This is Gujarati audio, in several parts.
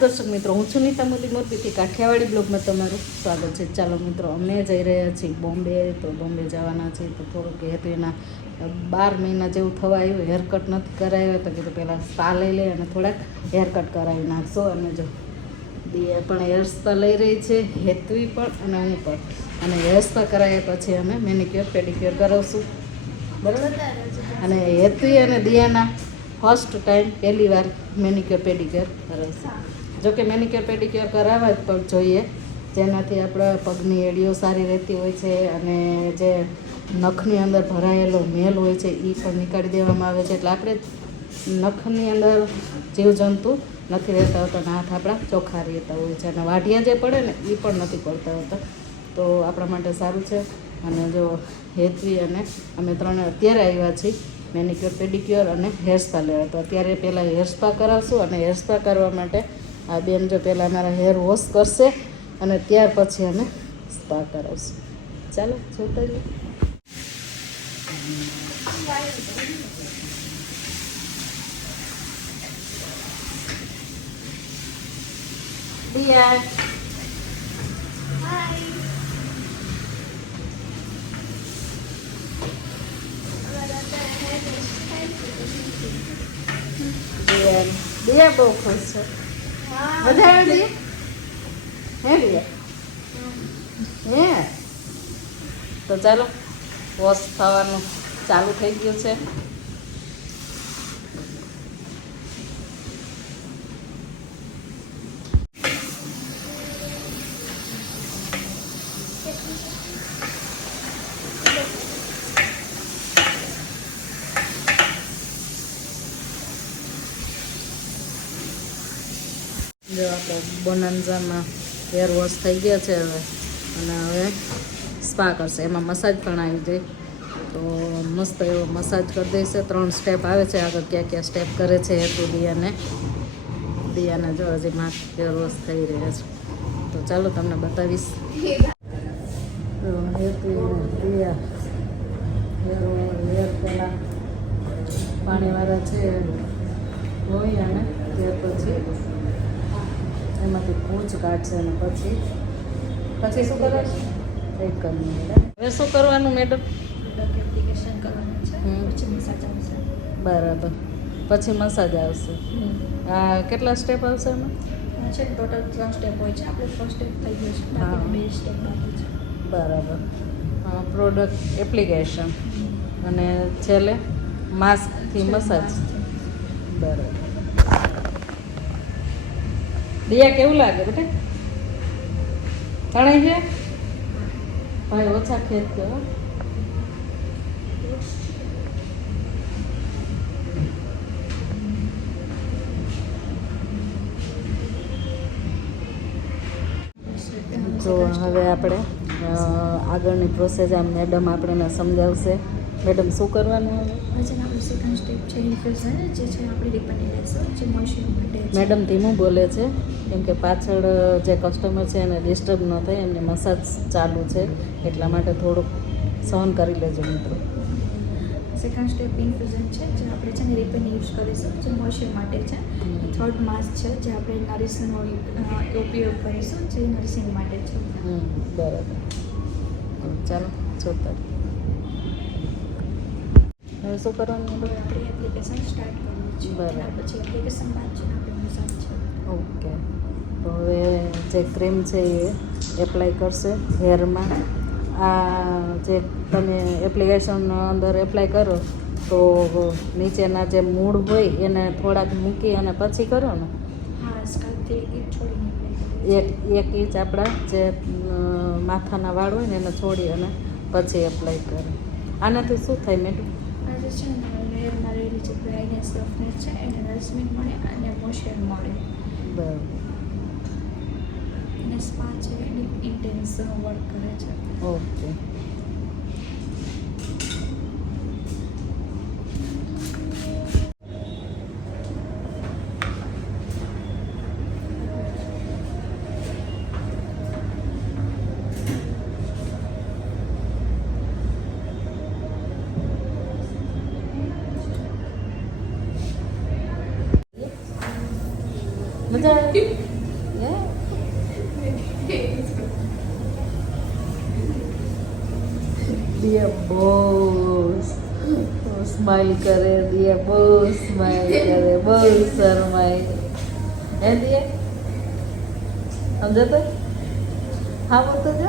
દર્શક મિત્રો, હું છું નીતા મોદી મોરબીથી કાઠિયાવાડી બ્લોગમાં તમારું સ્વાગત છે. ચાલો મિત્રો, અમે જઈ રહ્યા છીએ બોમ્બે, તો બોમ્બે જવાના છીએ તો થોડુંક હેતુ એના બાર મહિના જેવું થવા આવ્યું હેરકટ નથી કરાવ્યો તો કીધું પહેલાં સ્પા લઈ લે અને થોડાક હેરકટ કરાવી નાખશો. અને જો, દિયા પણ હેર સ્પા લઈ રહી છે, હેતવી પણ અને હું પણ અને હેર સ્પા કરાવ્યા પછી અમે મેનિક્યોર પેડિક્યોર કરાવશું. બરાબર? અને હેતવી અને દિયાના ફર્સ્ટ ટાઈમ પહેલી વાર મેનિક્યોર પેડિક્યોર કરાવશે. જોકે મેનિક્યોર પેડિક્યોર કરાવવા જ પણ જોઈએ. જેનાથી આપણા પગની એડીઓ સારી રહેતી હોય છે અને જે નખની અંદર ભરાયેલો મેલ હોય છે એ પણ નીકાળી દેવામાં આવે છે. એટલે આપણે નખની અંદર જીવજંતુ નથી રહેતા હોતા હાથ આપણા ચોખ્ખા રહેતા હોય છે. અને વાઢિયા જે પડે ને એ પણ નથી પડતા હોતા. તો આપણા માટે સારું છે. અને જો હેતવી અને અમે ત્રણે અત્યારે આવ્યા છીએ મેનિક્યોર પેડિક્યોર અને હેર સ્પા લેવા. તો અત્યારે પહેલાં હેર સ્પા કરાવશું અને હેર સ્પા કરવા માટે આ બેન જો પહેલાં અમારા હેર વોશ કરશે અને ત્યાર પછી અમે સ્પા કરાવશું. ચાલો જોતા જઈએ દિયા દિયા દિયા બહુ ખુશ બધા હે હે તો ચાલો વોશ થવાનું ચાલુ થઈ ગયું છે. બોનાન્ઝામાં હેર વોશ થઈ ગયા છે હવે. અને હવે સ્પા કરશે. એમાં મસાજ પણ આવી જાય. તો મસ્ત એવો મસાજ કરી દઈશે ત્રણ સ્ટેપ આવે છે. આગળ ક્યાં ક્યાં સ્ટેપ કરે છે હેતુ દિયાને. દિયાને જો હજી માથ હેર વોશ થઈ રહ્યા છે. તો ચાલો તમને બતાવીશ. હેતુ દિયા. હેર પહેલાં પાણીવાળા છે. હોય અને ત્યાર પછી એમાંથી પૂંછ કાઢશે અને પછી પછી શું કરવાનું એક મિનિટ હવે શું કરવાનું મેડમ? એપ્લિકેશન કરવાનું છે હમ. પછી મસાજ આવશે. બરાબર. પછી મસાજ આવશે. આ કેટલા સ્ટેપ આવશે એમાં? આ છે ટોટલ ત્રણ સ્ટેપ હોય છે. આપણે ફર્સ્ટ સ્ટેપ થઈ ગયો છે હા. બાકી બે સ્ટેપ બાકી છે. બરાબર. પ્રોડક્ટ એપ્લિકેશન અને છેલ્લે માસ્કથી મસાજ. બરાબર. દિયા કેવું લાગે બેટા? તણાઈ છે ભાઈ, ઓછા ખેત કે હો. તો હવે આપણે આગળની પ્રોસેસ આ મેડમ આપણને સમજાવશે. મેડમ શું કરવાનું હવે? હવે છે ને આપણું સેકન્ડ સ્ટેપ છે ઇન્ફ્યુઝન જે છે આપણે રિપન્ડી લેશું જે મોઇશ્ચર માટે મેડમ ધીમું બોલે છે કેમ કે પાછળ જે કસ્ટમર છે એને ડિસ્ટર્બ ન થાય એમને મસાજ ચાલુ છે એટલા માટે થોડુંક સહન કરી લેજો મિત્રો. સેકન્ડ સ્ટેપ ઇન્ફ્યુઝન છે જે આપણે છે ને રિપેન યુઝ કરીશું જે મોઇશ્ચર માટે છે. થર્ડ માસ્ક છે જે આપણે નરિશનો ઉપયોગ કરીશું જે નરિશિંગ માટે છે. બરાબર. ચાલો જોતા. હવે શું કરવાનું હવે આપણે એપ્લિકેશન સ્ટાર્ટ કરવું છે. બરાબર. પછી એપ્લિકેશન બાદ છે આપણે મસાજ છે. ઓકે. તો હવે જે ક્રીમ છે એ એપ્લાય કરશે હેરમાં આ જે તમે એપ્લિકેશન અંદર એપ્લાય કરો તો નીચેના જે મૂળ હોય એને થોડાક મૂકી અને પછી કરો ને એક એક એક ઇંચ આપણા જે માથાના વાળ હોય ને એને છોડી અને પછી એપ્લાય કરો. આનાથી શું થાય મેડમ? જે છે ને હેરમાં રહેલી જે ડ્રાયનેસ રફનેસ છે એને રસમીન મળે અને મોઇશ્ચર મળે. બરાબર. અને સ્પા છે એની ઇન્ટેન્સ વર્ક કરે છે. ઓકે મજા આવી દિયા બહુ સ્માઈલ કરે દિયા બહુ સ્માઈલ કરે બહુ શરમાય હે દિયા સમજો તો હા બોલતો જો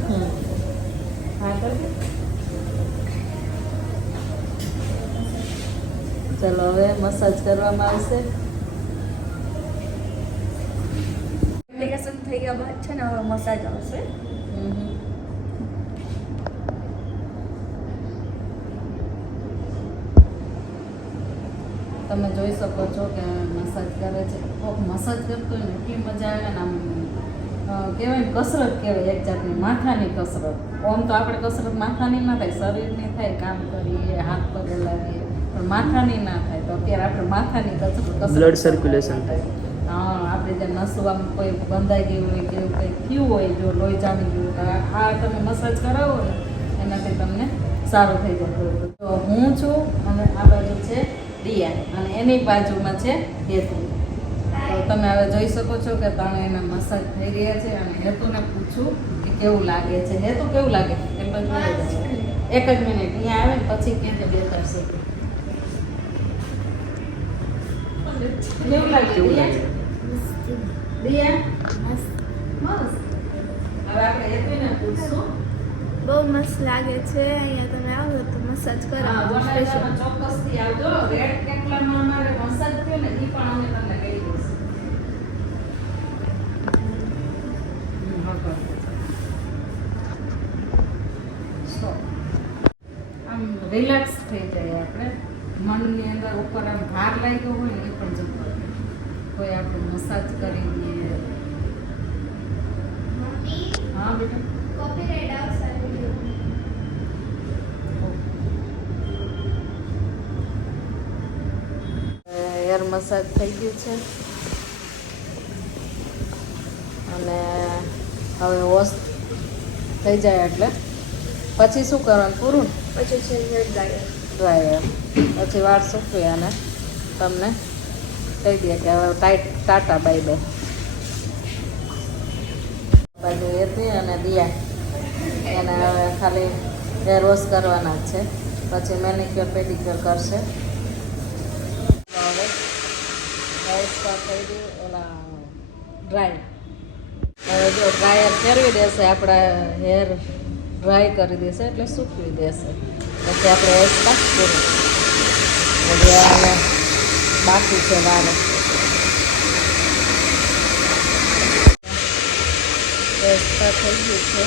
હમ. હા ચલો હવે મસાજ કરવામાં આવશે. એપ્લિકેશન થઈ ગયા બાદ છે ને હવે મસાજ આવશે. તમે જોઈ શકો છો કે મસાજ કરે છે. કોક મસાજ કરતો હોય ને એટલી મજા આવે ને આમ કહેવાય કસરત કહેવાય એક જાતની માથાની કસરત. ઓમ તો આપણે કસરત માથાની ના થાય શરીરની થાય કામ કરીએ હાથ પગ હલાવીએ પણ માથાની ના થાય તો અત્યારે આપણે માથાની કસરત કસરત Blood થાય. હા આપણે જે નસવામાં કોઈ બંધાઈ ગયું હોય કે એવું કંઈ થયું હોય જો લોહી જામી ગયું આ- તમે મસાજ કરાવો ને એનાથી તમને સારું થઈ જતું તો હું છું અને આ બાજુ છે દિયા અને એની બાજુમાં છે હેતુ. તો તમે હવે જોઈ શકો છો કે તમે એના મસાજ થઈ રહ્યા છે અને હેતુને પૂછું કે કેવું લાગે છે. હેતુ કેવું લાગે? છે એક જ મિનિટ. અહીંયા આવે ને પછી કે બે ત્રણ સેકન્ડ કેવું લાગે દિયા? લાગે? દિયા? મસ્ત. હવે આપણે હેતુને પૂછશું. બહુ મસ્ત લાગે છે અહીંયા તમે આવો તો મસાજ કરાવો ચોક્કસથી આવજો. રેડ કેટલામાં અમારે મસાજ થયો ને ઈ પણ અમે તમને કહી દઈશું. હમ, હા, કર. Stop. આમ રિલેક્સ થઈ જાય આપણે. મનની અંદર ઉપર આમ ભાર લાગ્યો હોય ને એ પણ જતો રહે. કોઈ આપણે મસાજ કરી દઈએ મમ્મી? હા બેટા. કોપીરાઇટ આવશે હેર મસાજ થઈ ગયું છે. અને હવે વોશ થઈ જાય એટલે. પછી શું કરવાનું પૂરું? પછી છે ડ્રાયર પછી વાળ સૂકવી અને તમને કહી દે કે હવે ટાઈટ ટાટા, બાય બાય. બાજુ એથી અને દિયા. એને હવે ખાલી હેર વોશ કરવાના છે. પછી મેનિક્યોર પેડિક્યોર કરશે. હવે હેર સ્પા થઈ ગયું, ઓલા ડ્રાય હવે જો ડ્રાયર ફેરવી દેશે, આપણા હેર ડ્રાય કરી દેશે, એટલે સૂકવી દેશે. પછી આપણે સ્પા પૂરું બાકી છે વારે. હેર થઈ ગયું છે.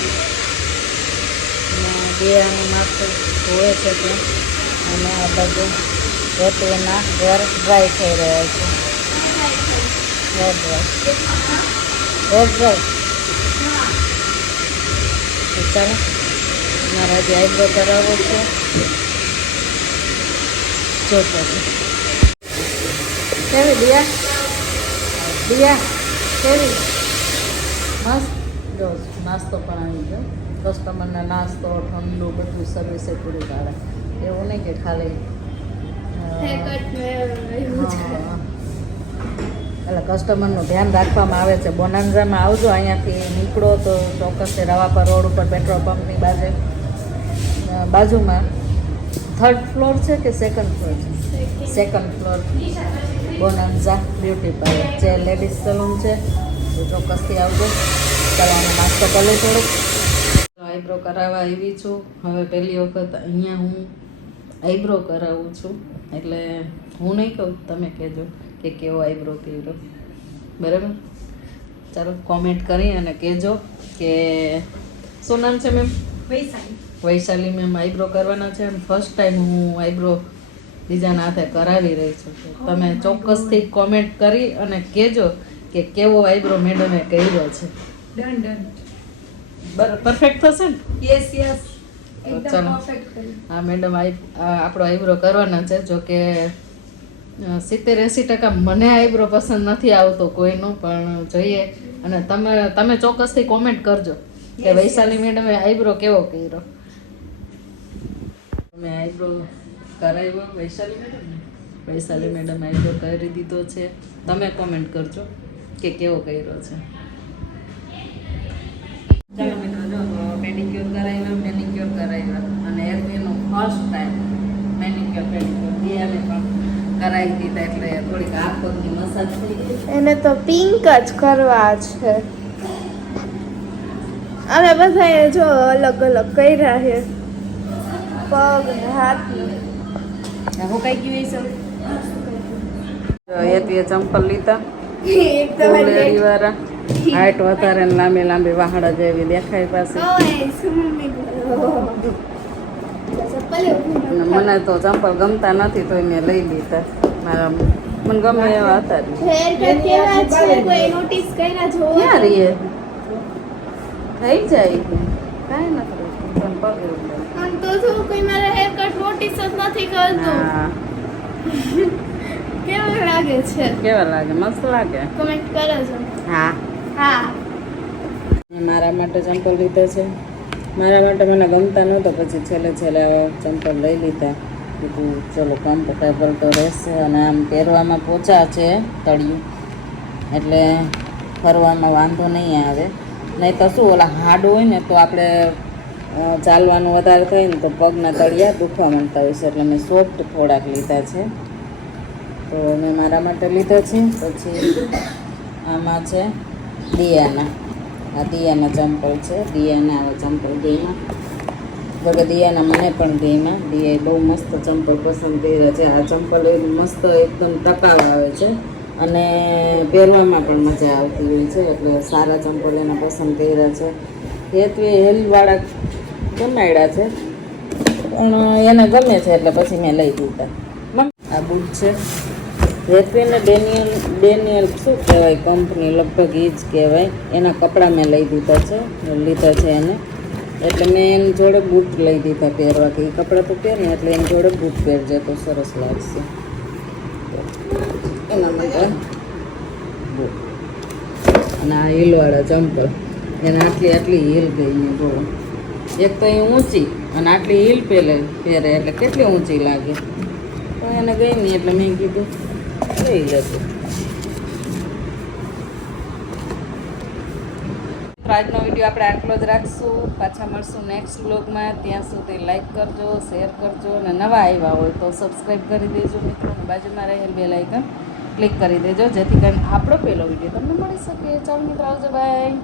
અને બે માથું ધોવે છે તે. અને આ બધું રોટલીના ઘર ડ્રાય થઈ રહ્યા છે. હેર ડ્રાય હેર ડ્રાય ચાલો, મારા જે આઈબ્રો કરાવવો છે. જો પછી કેવી દિયા? દિયા કેવી? મસ્ત. જો નાસ્તો પણ આવી ગયો. કસ્ટમરને નાસ્તો ઠંડુ બધું સર્વિસે પૂરી પાડે. એવું નહીં કે ખાલી છે. એટલે કસ્ટમરનું ધ્યાન રાખવામાં આવે છે. બોનાન્ઝામાં આવજો અહીંયાથી નીકળો તો ચોક્કસ એ રવાપર રોડ ઉપર પેટ્રોલ પંપની બાજુ. બાજુમાં થર્ડ ફ્લોર છે કે સેકન્ડ ફ્લોર છે? Second floor bonanza beauty parlour જે લેડીઝ સલૂન છે. તો ચોક્કસથી આવજો. ચાલો અમે નાસ્તો કરી. લઈએ થોડુંક આઈબ્રો કરાવવા આવી છું. હવે પહેલી વખત અહીંયા હું આઈબ્રો કરાવું છું. એટલે હું નહીં કહું તમે કહેજો કે કેવો આઈબ્રો કર્યો બરાબર? ચાલો કોમેન્ટ કરી અને કહેજો કે શું નામ છે ma'am Vaishali. Vaishali ma'am eyebrow કરવાના છે. ફર્સ્ટ ટાઈમ હું આઈબ્રો બીજાના હાથે કરાવી રહી છું તમે ચોક્કસથી કોમેન્ટ કરી અને કહેજો કે કેવો આઈબ્રો મેડમે કર્યો છે. ડન ડન પરફેક્ટ થશે ને? યસ યસ ચાલો. હા મેડમ આપણો આઈબ્રો કરવાના છે. જો કે સિત્તેર એંસી ટકા મને આઈબ્રો પસંદ નથી આવતો કોઈનું પણ જોઈએ. અને તમે તમે ચોક્કસથી કોમેન્ટ કરજો કે વૈશાલી મેડમે આઈબ્રો કેવો કર્યો. તમે આઈબ્રો કરાવ્યો Vaishali madam Vaishali madam eyebrow કરી દીધો છે. તમે કોમેન્ટ કરજો કે કેવો કર્યો છે. ચાલો મિત્રો જો પેડિક્યોર કરાવ્યા મેનિક્યોર કરાવ્યો અને એરવીનો ફર્સ્ટ ટાઈમ મેનિક્યોર પેડિક્યોર દિયાને પણ કરાવી દીધા એટલે થોડીક હાથ પગની મસાજ થઈ ગઈ. એને તો પિંક જ કરવા છે. અમે બધાએ જો અલગ અલગ કર્યા છે. પગ હાથ ને હું ગયું એ ચંપલ લીધા. એક તમારી લેડી વાળા હાઈટ વધારે ને લાંબી લાંબી વાહડા જેવી દેખાય પાસે મને તો ચંપલ ગમતા નથી તો મેં લઈ લીધા. મારા મને ગમે એવા હતા ક્યાં રહીએ? થઈ જાય. કાંઈ નથી. તો શું કોઈ મારા હેર કટ નોટિસ જ નથી કરતું. હા લાગે છે? કેવા લાગે? મસ્ત લાગે? કમેન્ટ કરો છો. હા. હા. મારા માટે ચંપલ લીધા છે. મારા માટે મને ગમતા નહોતો પછી છેલ્લે છેલ્લે ચંપલ લઈ લીધા. કીધું ચલો કમ્ફર્ટેબલ તો રહેશે. અને આમ પહેરવામાં પોચા છે તળિયું. એટલે ફરવામાં વાંધો નહીં આવે. નહીં તો શું ઓલા હાડ હોય ને તો આપણે ચાલવાનું વધારે થાય ને તો પગના તળિયા દુખવા માંડતા હોય છે, એટલે મેં સોફ્ટ થોડાક લીધા છે. તો મેં મારા માટે લીધા છે, પછી આમાં છે દિયાના. આ દિયાના ચંપલ છે, દિયાના આવા ચંપલ ગઈમાં જોકે દિયાના મને પણ ગઈમાં દિયાએ બહુ મસ્ત ચંપલ પસંદ કર્યા છે. આ ચંપલ મસ્ત એકદમ ટકાવ આવે છે અને પહેરવામાં પણ મજા આવતી હોય છે, એટલે સારા ચંપલ એના પસંદ કર્યા છે. હેતુએ હેલવાળા બનાવ્યા છે. પણ એને ગમે છે એટલે પછી મેં લઈ દીધા આ બૂટ છે. રેતવીને ડેનિયલ ડેનિયલ શું કહેવાય કંપની, લગભગ એ જ કહેવાય. એના કપડાં મેં લઈ દીધા છે, લીધા છે એને. એટલે મેં એની જોડે બૂટ લઈ દીધા પહેરવા કે એ કપડાં તો પહેર, એટલે એની જોડે બૂટ પહેરજે તો સરસ લાગશે. એના માટે બૂટ. અને આ હિલવાળા ચંપલ. એને આટલી આટલી હિલ ગઈ ને બહુ એક તો એ ઊંચી અને આટલી હીલ પહેરે પહેરે એટલે કેટલી ઊંચી લાગે? તો એને ગઈ નહીં એટલે મેં કીધું લઈ લેતું આજનો વીડિયો આપણે આટલો જ રાખશું. પાછા મળશું નેક્સ્ટ બ્લોગમાં ત્યાં સુધી લાઇક કરજો શેર કરજો અને નવા આવ્યા હોય તો સબસ્ક્રાઈબ કરી દેજો મિત્રો. બાજુમાં રહેલ બે લાઇકન ક્લિક કરી દેજો, જેથી કરીને આપણો પહેલો વીડિયો તમને મળી શકે. ચાલો મિત્રો, આવજો બાય